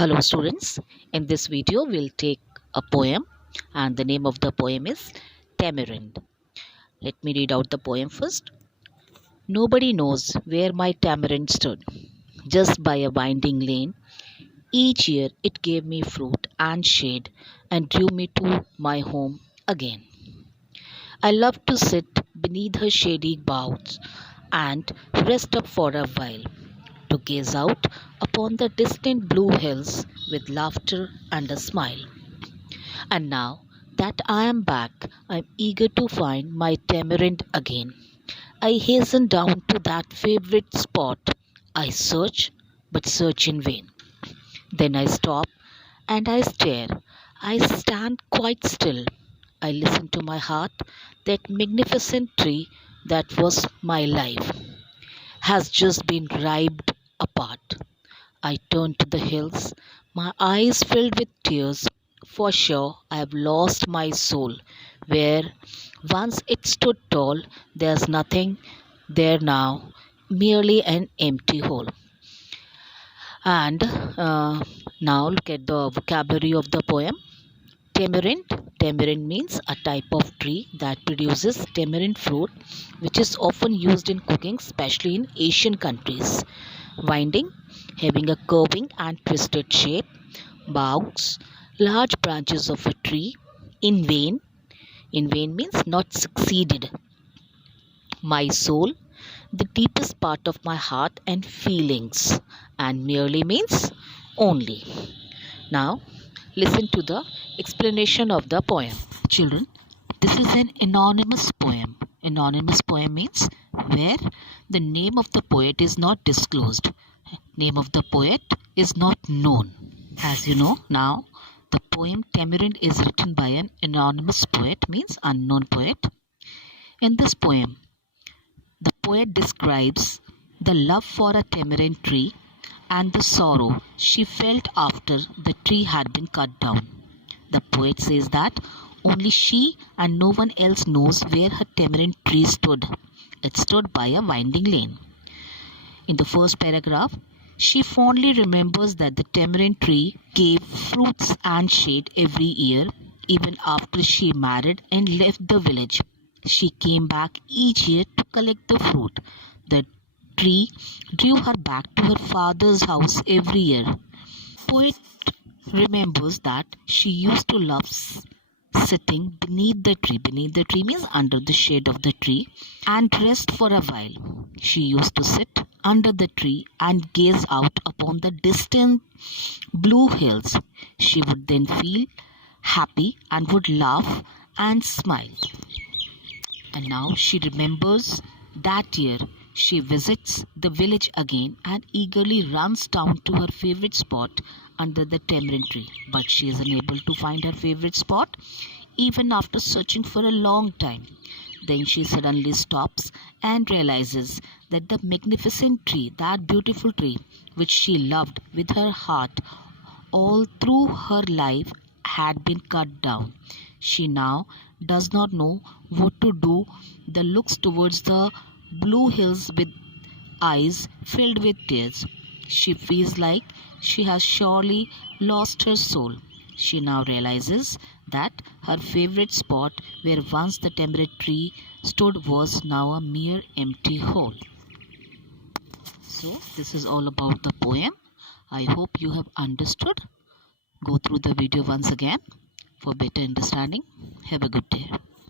Hello students, in this video we'll take a poem and the name of the poem is Tamarind. Let me read out the poem first. Nobody knows where my tamarind stood, just by a winding lane. Each year it gave me fruit and shade and drew me to my home again. I loved to sit beneath her shady boughs and rest up for a while, to gaze out upon the distant blue hills with laughter and a smile. And now that I am back, I am eager to find my tamarind again. I hasten down to that favorite spot. I search, but search in vain. Then I stop and I stare. I stand quite still. I listen to my heart. That magnificent tree that was my life has just been ripped apart. I turn to the hills, my eyes filled with tears. For sure, I have lost my soul. Where once it stood tall, there's nothing there now, merely an empty hole. And now look at the vocabulary of the poem. Tamarind. Tamarind means a type of tree that produces tamarind fruit, which is often used in cooking, especially in Asian countries. Winding, having a curving and twisted shape. Boughs, large branches of a tree. In vain means not succeeded. My soul, the deepest part of my heart and feelings. And merely means only. Now, listen to the explanation of the poem. Children, this is an anonymous poem. Anonymous poem means where the name of the poet is not disclosed. Name of the poet is not known. As you know, now the poem Tamarind is written by an anonymous poet, means unknown poet. In this poem, the poet describes the love for a tamarind tree and the sorrow she felt after the tree had been cut down. The poet says that only she and no one else knows where her tamarind tree stood. It stood by a winding lane. In the first paragraph, she fondly remembers that the tamarind tree gave fruits and shade every year, even after she married and left the village. She came back each year to collect the fruit. The tree drew her back to her father's house every year. Poet remembers that she used to love sitting beneath the tree. Beneath the tree means under the shade of the tree, and rest for a while. She used to sit under the tree and gaze out upon the distant blue hills. She would then feel happy and would laugh and smile. And now she remembers that year she visits the village again and eagerly runs down to her favorite spot under the tamarind tree. But she is unable to find her favorite spot even after searching for a long time. Then she suddenly stops and realizes that the magnificent tree, that beautiful tree which she loved with her heart all through her life, had been cut down. She now does not know what to do. The looks towards the blue hills with eyes filled with tears. She feels like she has surely lost her soul. She now realizes that her favorite spot where once the tamarind tree stood was now a mere empty hole. So this is all about the poem. I hope you have understood. Go through the video once again for better understanding. Have a good day.